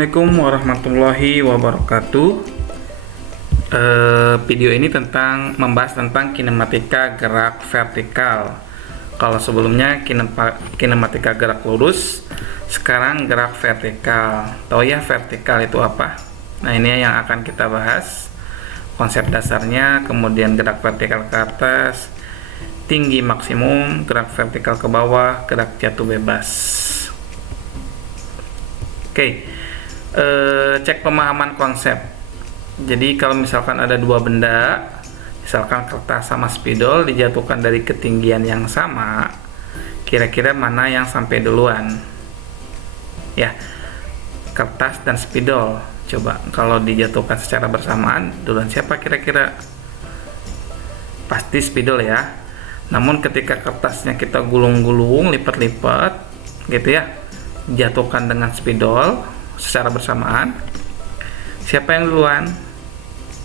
Assalamualaikum warahmatullahi wabarakatuh. Video ini membahas tentang kinematika gerak vertikal. Kalau sebelumnya kinematika gerak lurus, sekarang gerak vertikal. Tahu ya vertikal itu apa? Nah, ini yang akan kita bahas. Konsep dasarnya, kemudian gerak vertikal ke atas, tinggi maksimum, gerak vertikal ke bawah, gerak jatuh bebas. Oke. Cek pemahaman konsep. Jadi kalau misalkan ada dua benda, misalkan kertas sama spidol dijatuhkan dari ketinggian yang sama, kira-kira mana yang sampai duluan? Ya, kertas dan spidol. Coba kalau dijatuhkan secara bersamaan, duluan siapa kira-kira? Pasti spidol ya. Namun ketika kertasnya kita gulung-gulung, lipat-lipat gitu ya, jatuhkan dengan spidol secara bersamaan, siapa yang duluan?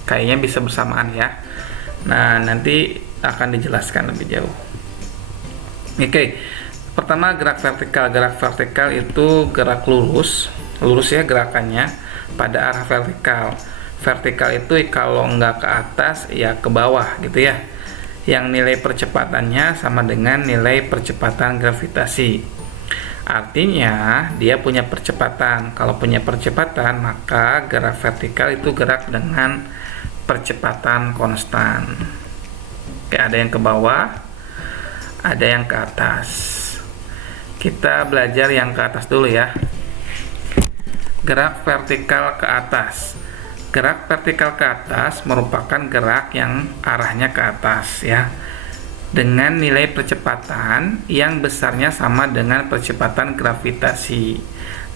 Kayaknya bisa bersamaan ya. Nah, nanti akan dijelaskan lebih jauh. Oke, pertama gerak vertikal. Gerak vertikal itu gerak lurus ya gerakannya pada arah vertikal. Vertikal itu kalau nggak ke atas ya ke bawah gitu ya, yang nilai percepatannya sama dengan nilai percepatan gravitasi. Artinya dia punya percepatan. Kalau punya percepatan, maka gerak vertikal itu gerak dengan percepatan konstan. Oke, ada yang ke bawah, ada yang ke atas. Kita belajar yang ke atas dulu ya. Gerak vertikal ke atas. Gerak vertikal ke atas merupakan gerak yang arahnya ke atas ya, dengan nilai percepatan yang besarnya sama dengan percepatan gravitasi,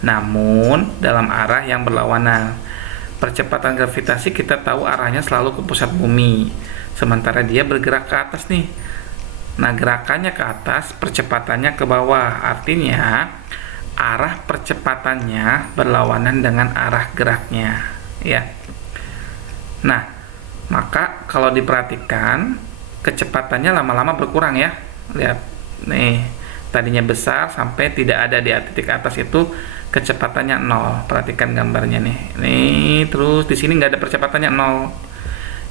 namun dalam arah yang berlawanan. Percepatan gravitasi kita tahu arahnya selalu ke pusat bumi, sementara dia bergerak ke atas nih. Nah, gerakannya ke atas, percepatannya ke bawah, artinya arah percepatannya berlawanan dengan arah geraknya ya. Nah, maka kalau diperhatikan, kecepatannya lama-lama berkurang ya. Lihat nih, tadinya besar sampai tidak ada di titik atas itu kecepatannya 0. Perhatikan gambarnya nih. Nih, terus di sini nggak ada percepatannya 0.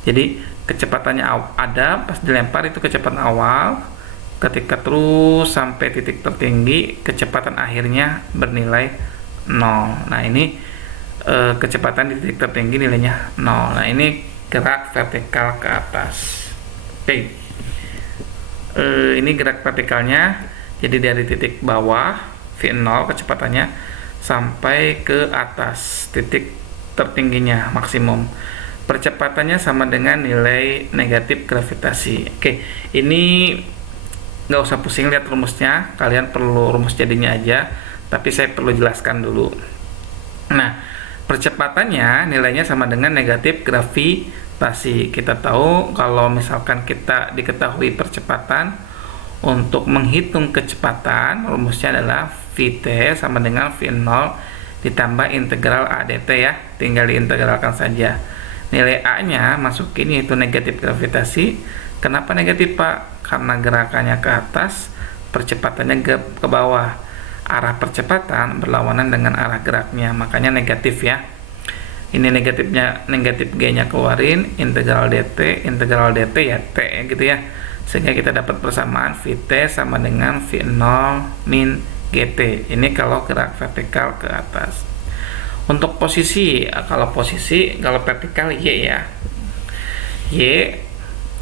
Jadi kecepatannya ada pas dilempar itu kecepatan awal. Ketika terus sampai titik tertinggi, kecepatan akhirnya bernilai 0. Nah, ini kecepatan di titik tertinggi nilainya 0. Nah, ini gerak vertikal ke atas. Oke, ini gerak vertikalnya. Jadi dari titik bawah V0 kecepatannya sampai ke atas titik tertingginya maksimum. Percepatannya sama dengan nilai negatif gravitasi. Oke, ini nggak usah pusing lihat rumusnya. Kalian perlu rumus jadinya aja, tapi saya perlu jelaskan dulu. Nah, percepatannya nilainya sama dengan negatif gravitasi. Kita tahu kalau misalkan kita diketahui percepatan, untuk menghitung kecepatan rumusnya adalah Vt sama dengan V0 ditambah integral A dt ya. Tinggal diintegralkan saja. Nilai A nya masukin yaitu negatif gravitasi. Kenapa negatif Pak? Karena gerakannya ke atas, percepatannya ke bawah. Arah percepatan berlawanan dengan arah geraknya, makanya negatif ya. Ini negatifnya, negatif G nya keluarin, integral dt ya T gitu ya, sehingga kita dapat persamaan Vt sama dengan V0 min Gt. Ini kalau gerak vertikal ke atas. Untuk posisi, kalau vertikal Y ya, Y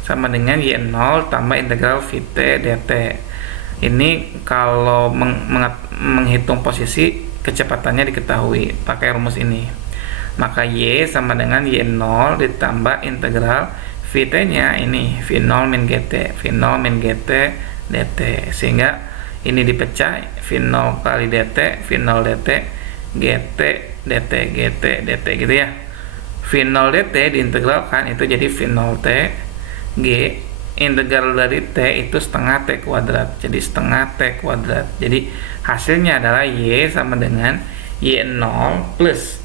sama dengan Y0 tambah integral Vt dt. Ini kalau menghitung posisi, kecepatannya diketahui pakai rumus ini. Maka Y sama dengan Y0 ditambah integral Vt nya ini V0 min Gt, V0 min Gt dt, sehingga ini dipecah V0 kali dt, V0 dt, Gt dt, Gt dt gitu ya. V0 dt diintegralkan itu jadi V0 t, G integral dari t itu setengah t kuadrat, jadi setengah t kuadrat. Jadi hasilnya adalah Y sama dengan Y0 plus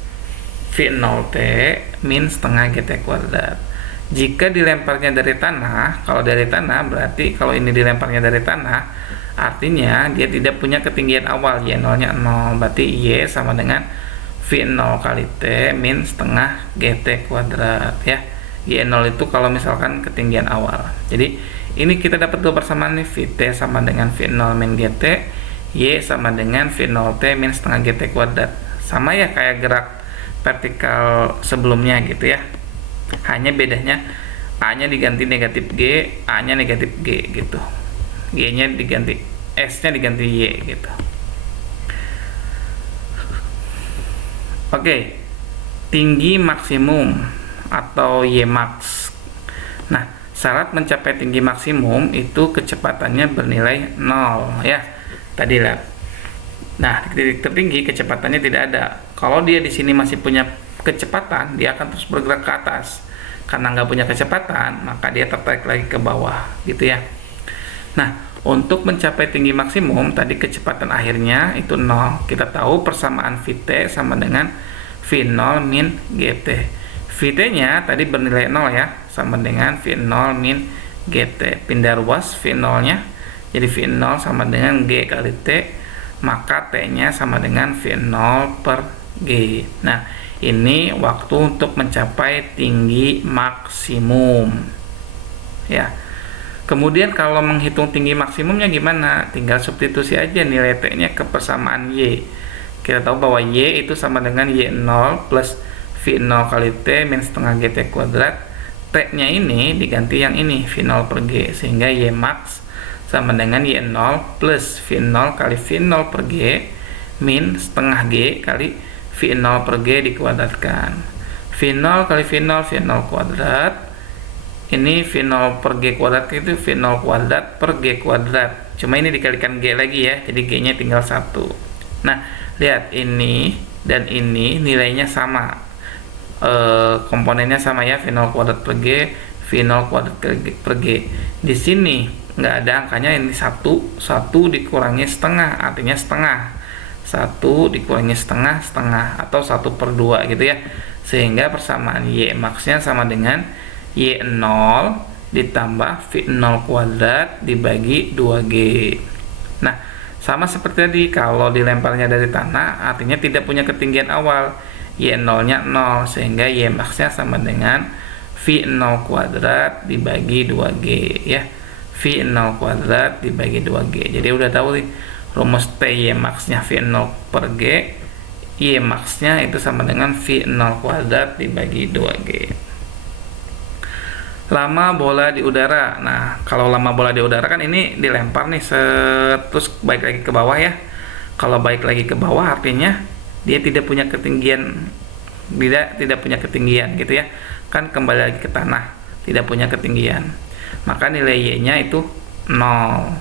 V0 t min setengah gt kuadrat. Jika dilemparnya dari tanah, kalau dari tanah berarti kalau ini dilemparnya dari tanah, artinya dia tidak punya ketinggian awal, Y0 nya 0, berarti Y sama dengan V0 kali T min setengah GT kuadrat ya. Y0 itu kalau misalkan ketinggian awal. Jadi ini kita dapat dua persamaan nih, Vt sama dengan V0 min GT, Y sama dengan V0T min setengah GT kuadrat. Sama ya kayak gerak vertikal sebelumnya gitu ya. Hanya bedanya A-nya diganti negatif G, A-nya negatif G gitu. G-nya diganti, S-nya diganti Y gitu. Oke, tinggi maksimum atau Ymax. Nah, syarat mencapai tinggi maksimum itu kecepatannya bernilai 0 ya. Tadi lah. Nah, di titik tertinggi kecepatannya tidak ada. Kalau dia di sini masih punya kecepatan, dia akan terus bergerak ke atas. Karena nggak punya kecepatan, maka dia tertarik lagi ke bawah, gitu ya. Nah, untuk mencapai tinggi maksimum, tadi kecepatan akhirnya itu 0. Kita tahu persamaan Vt sama dengan V0 min GT. Vt-nya tadi bernilai 0 ya, sama dengan V0 min GT. Pindah ruas V0-nya, jadi V0 sama dengan G kali T, maka T-nya sama dengan V0 per G. Nah, ini waktu untuk mencapai tinggi maksimum ya. Kemudian kalau menghitung tinggi maksimumnya gimana? Tinggal substitusi aja nilai T-nya ke persamaan Y. Kita tahu bahwa Y itu sama dengan Y0 plus V0 kali T min setengah GT kuadrat. T-nya ini diganti yang ini, V0 per G, sehingga Y max sama dengan Y0 plus V0 kali V0 per G min setengah G kali V0 per G dikuadratkan. V0 kali V0 kuadrat. Ini V0 per G kuadrat itu V0 kuadrat per G kuadrat. Cuma ini dikalikan G lagi ya, jadi G-nya tinggal 1. Nah, lihat ini dan ini nilainya sama. Komponennya sama ya, V0 kuadrat per G, V0 kuadrat per G. Di sini nggak ada angkanya, ini 1 dikurangi setengah, artinya setengah. 1 dikurangi setengah atau 1/2 gitu ya. Sehingga persamaan Y max-nya sama dengan Y0 ditambah V0 kuadrat dibagi 2G. Nah, sama seperti tadi, kalau dilemparnya dari tanah artinya tidak punya ketinggian awal, Y0-nya 0, sehingga Y max-nya sama dengan V0 kuadrat dibagi 2G ya. V0 kuadrat dibagi 2G. Jadi udah tahu nih rumus T Y max-nya V0 per G, Y max-nya itu sama dengan V0 kuadrat dibagi 2G. Lama bola di udara. Nah, kalau lama bola di udara kan ini dilempar nih terus balik lagi ke bawah ya. Kalau balik lagi ke bawah artinya dia tidak punya ketinggian, tidak punya ketinggian gitu ya. Kan kembali lagi ke tanah, tidak punya ketinggian. Maka nilai Y-nya itu 0.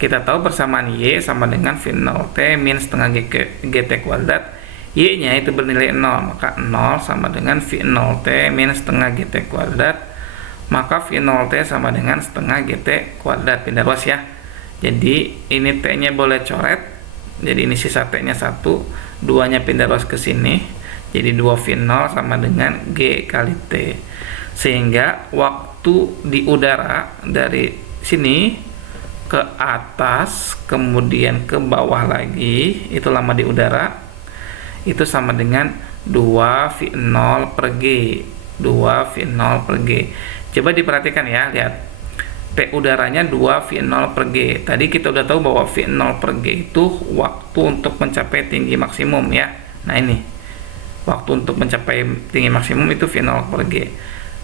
Kita tahu persamaan Y sama dengan V0T min setengah GT kuadrat. Y-nya itu bernilai 0, maka 0 sama dengan V0T min setengah GT kuadrat. Maka V0T sama dengan setengah GT kuadrat. Pindah ruas ya. Jadi ini T-nya boleh coret. Jadi ini sisa T-nya 1, 2-nya pindah ruas ke sini. Jadi 2V0 sama dengan G kali T. Sehingga waktu di udara dari sini ke atas kemudian ke bawah lagi, itu lama di udara, itu sama dengan 2V0 per G. 2V0 per G. Coba diperhatikan ya, lihat P udaranya 2V0 per G. Tadi kita udah tahu bahwa V0 per G itu waktu untuk mencapai tinggi maksimum ya. Nah ini waktu untuk mencapai tinggi maksimum itu V0 per G.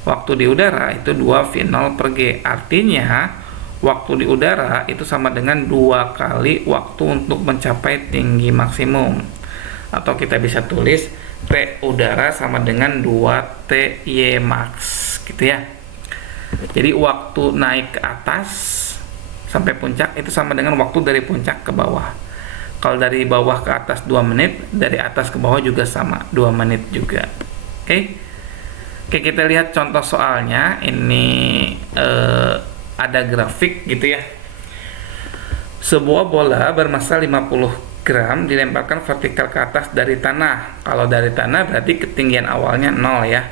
Waktu di udara itu 2V0 per G. Artinya waktu di udara itu sama dengan 2 kali waktu untuk mencapai tinggi maksimum. Atau kita bisa tulis P udara sama dengan 2T Y max gitu ya. Jadi waktu naik ke atas sampai puncak itu sama dengan waktu dari puncak ke bawah. Kalau dari bawah ke atas 2 menit, dari atas ke bawah juga sama 2 menit juga. Oke, kita lihat contoh soalnya. Ini ada grafik gitu ya. Sebuah bola bermassa 50 gram dilemparkan vertikal ke atas dari tanah. Kalau dari tanah berarti ketinggian awalnya 0 ya.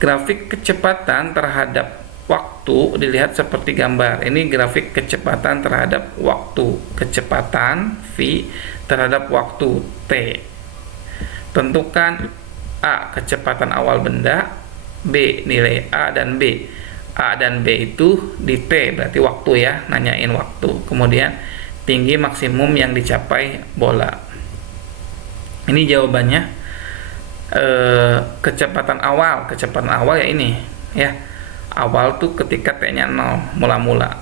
Grafik kecepatan terhadap waktu dilihat seperti gambar. Ini grafik kecepatan terhadap waktu. Kecepatan V terhadap waktu T. Tentukan A, kecepatan awal benda, B, nilai A dan B. A dan B itu di T, berarti waktu ya, nanyain waktu. Kemudian tinggi maksimum yang dicapai bola. Ini jawabannya. Kecepatan awal ya ini ya. Awal tuh ketika T-nya 0, mula-mula.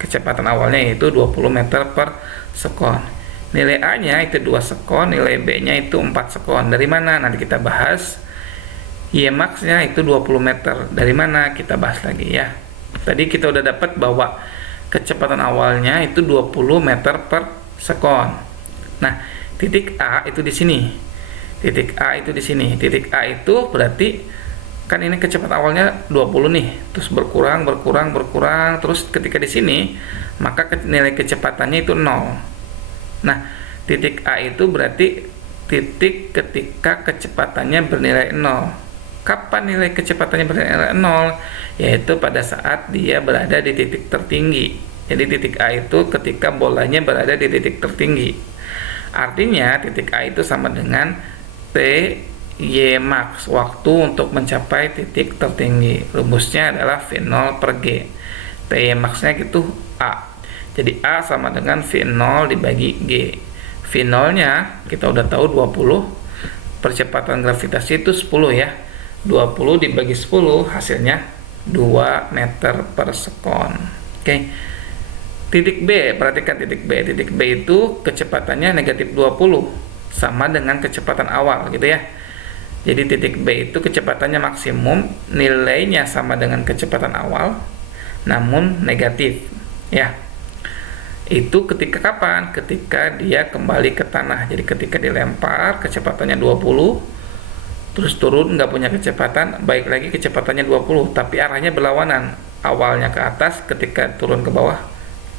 Kecepatan awalnya yaitu 20 meter per sekon. Nilai A-nya itu 2 sekon, nilai B-nya itu 4 sekon. Dari mana? Nanti kita bahas. Y max-nya itu 20 meter. Dari mana? Kita bahas lagi ya. Tadi kita udah dapat bahwa kecepatan awalnya itu 20 meter per sekon. Nah, titik A itu di sini. Titik A itu di sini. Titik A itu berarti kan ini kecepatan awalnya 20 nih, terus berkurang, terus ketika di sini maka nilai kecepatannya itu 0. Nah, titik A itu berarti titik ketika kecepatannya bernilai 0. Kapan nilai kecepatannya bernilai 0? Yaitu pada saat dia berada di titik tertinggi. Jadi titik A itu ketika bolanya berada di titik tertinggi. Artinya titik A itu sama dengan T Y max, waktu untuk mencapai titik tertinggi. Rumusnya adalah V0 per G. T Y max-nya gitu A. Jadi A sama dengan V0 dibagi G. V0-nya kita udah tahu 20. Percepatan gravitasi itu 10 ya. 20 dibagi 10 hasilnya 2 meter per sekon. Oke. Titik B, perhatikan titik B. Titik B itu kecepatannya negatif 20, sama dengan kecepatan awal gitu ya. Jadi titik B itu kecepatannya maksimum, nilainya sama dengan kecepatan awal, namun negatif ya. Itu ketika kapan? Ketika dia kembali ke tanah. Jadi ketika dilempar kecepatannya 20, terus turun nggak punya kecepatan, baik lagi kecepatannya 20, tapi arahnya berlawanan. Awalnya ke atas, ketika turun ke bawah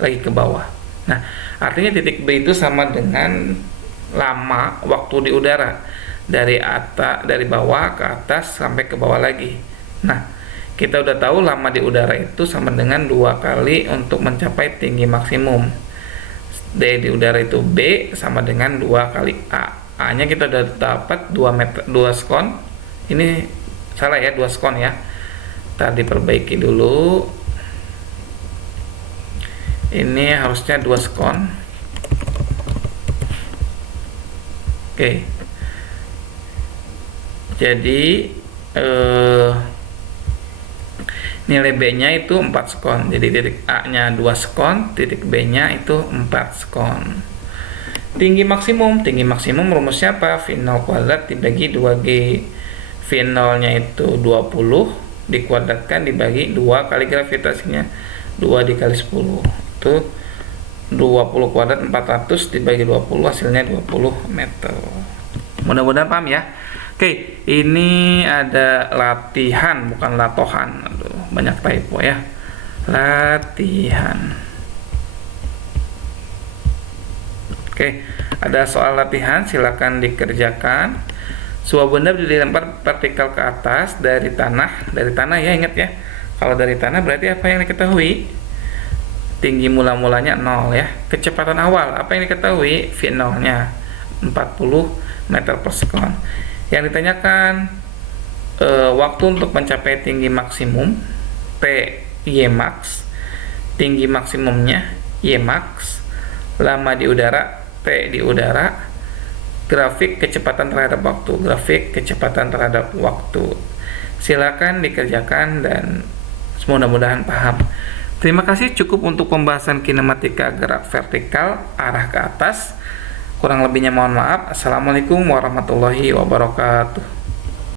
lagi ke bawah. Nah, artinya titik B itu sama dengan lama waktu di udara, dari bawah ke atas sampai ke bawah lagi. Nah, kita udah tahu lama di udara itu sama dengan 2 kali untuk mencapai tinggi maksimum. D di udara itu B sama dengan 2 kali A. A-nya kita udah dapat 2 sekon. Ini salah ya, 2 sekon ya. Tadi perbaiki dulu. Ini harusnya 2 sekon. Oke. Jadi nilai B-nya itu 4 sekon. Jadi titik A-nya 2 sekon, titik B-nya itu 4 sekon. Tinggi maksimum rumusnya apa? V0 kuadrat dibagi 2G. V0-nya itu 20 dikuadratkan dibagi 2 kali gravitasinya. 2 dikali 10 itu 20 kuadrat, 400 dibagi 20 hasilnya 20 meter. Mudah-mudahan paham ya. Oke, ini ada latihan bukan latohan. Aduh, banyak typo ya. Latihan. Oke, ada soal latihan, silakan dikerjakan. Sebuah benda dilempar vertikal ke atas dari tanah. Dari tanah ya, ingat ya. Kalau dari tanah berarti apa yang diketahui? Tinggi mula-mulanya 0 ya. Kecepatan awal apa yang diketahui? V0-nya 40 meter per sekon. Yang ditanyakan waktu untuk mencapai tinggi maksimum T Y max, tinggi maksimumnya Y max, lama di udara T di udara, grafik kecepatan terhadap waktu. Silakan dikerjakan dan mudah-mudahan paham. Terima kasih, cukup untuk pembahasan kinematika gerak vertikal arah ke atas. Kurang lebihnya mohon maaf. Assalamualaikum warahmatullahi wabarakatuh.